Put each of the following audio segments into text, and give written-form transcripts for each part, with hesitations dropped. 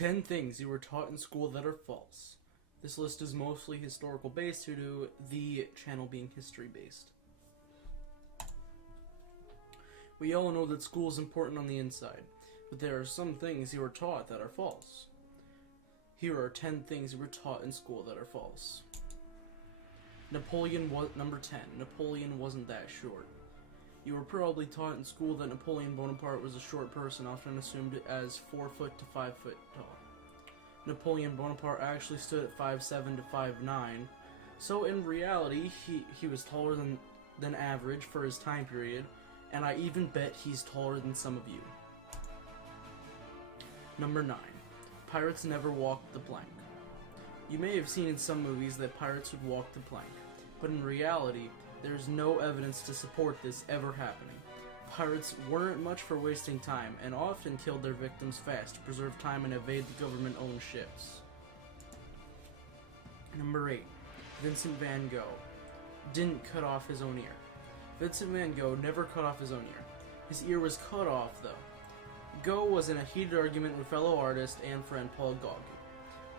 10 things you were taught in school that are false. This list is mostly historical based due to the channel being history based. We all know that school is important on the inside, but there are some things you were taught that are false. Here are 10 things you were taught in school that are false. Number 10. Napoleon wasn't that short. You were probably taught in school that Napoleon Bonaparte was a short person, often assumed as 4 foot to 5 foot tall. Napoleon Bonaparte actually stood at 5'7" to 5'9", so in reality, he was taller than average for his time period, and I even bet he's taller than some of you. Number 9. Pirates never walked the plank. You may have seen in some movies that pirates would walk the plank, but in reality, there is no evidence to support this ever happening. Pirates weren't much for wasting time, and often killed their victims fast to preserve time and evade the government-owned ships. Number 8. Vincent Van Gogh didn't cut off his own ear. Vincent Van Gogh never cut off his own ear. His ear was cut off, though. Gogh was in a heated argument with fellow artist and friend Paul Gauguin.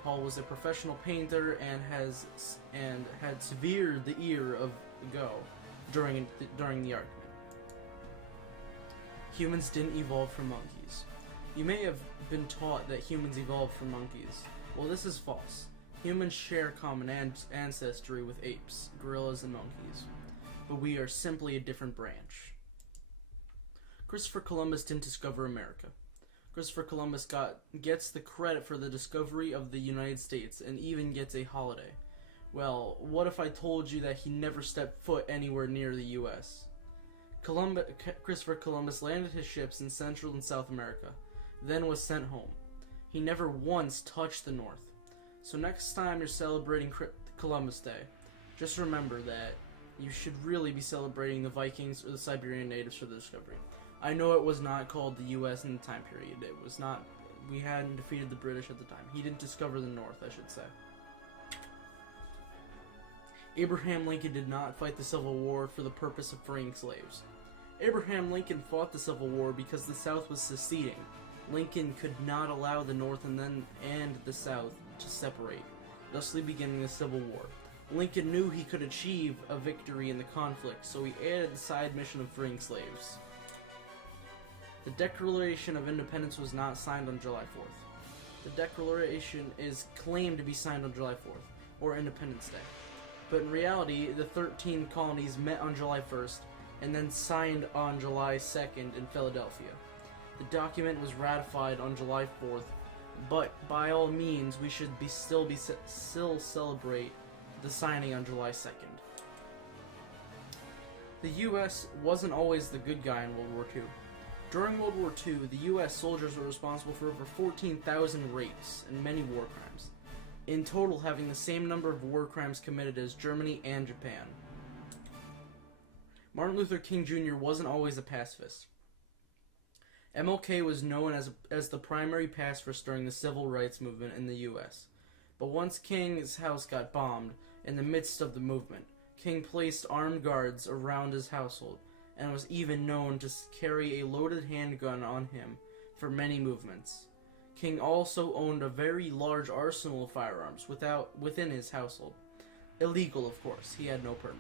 Paul was a professional painter and had severed the ear of Gogh during the argument. Humans didn't evolve from monkeys. You may have been taught that humans evolved from monkeys. Well, this is false. Humans share common ancestry with apes, gorillas, and monkeys, but we are simply a different branch. Christopher Columbus didn't discover America. Christopher Columbus gets the credit for the discovery of the United States and even gets a holiday. Well, what if I told you that he never stepped foot anywhere near the U.S.? Christopher Columbus landed his ships in Central and South America, then was sent home. He never once touched the North. So next time you're celebrating Columbus Day, just remember that you should really be celebrating the Vikings or the Siberian natives for the discovery. I know it was not called the U.S. in the time period. It was not. We hadn't defeated the British at the time. He didn't discover the North, I should say. Abraham Lincoln did not fight the Civil War for the purpose of freeing slaves. Abraham Lincoln fought the Civil War because the South was seceding. Lincoln could not allow the North and the South to separate, thusly beginning the Civil War. Lincoln knew he could achieve a victory in the conflict, so he added the side mission of freeing slaves. The Declaration of Independence was not signed on July 4th. The Declaration is claimed to be signed on July 4th, or Independence Day. But in reality, the 13 colonies met on July 1st, and then signed on July 2nd in Philadelphia. The document was ratified on July 4th, but by all means, we should still celebrate the signing on July 2nd. The U.S. wasn't always the good guy in World War II. During World War II, the U.S. soldiers were responsible for over 14,000 rapes and many war crimes, in total having the same number of war crimes committed as Germany and Japan. Martin Luther King Jr. wasn't always a pacifist. MLK was known as the primary pacifist during the civil rights movement in the U.S., but once King's house got bombed in the midst of the movement, King placed armed guards around his household, and was even known to carry a loaded handgun on him for many movements. King also owned a very large arsenal of firearms within his household. Illegal, of course. He had no permit.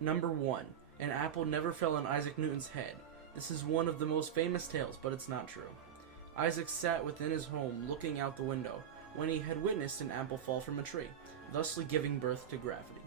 Number 1. An apple never fell on Isaac Newton's head. This is one of the most famous tales, but it's not true. Isaac sat within his home looking out the window when he had witnessed an apple fall from a tree, thusly giving birth to gravity.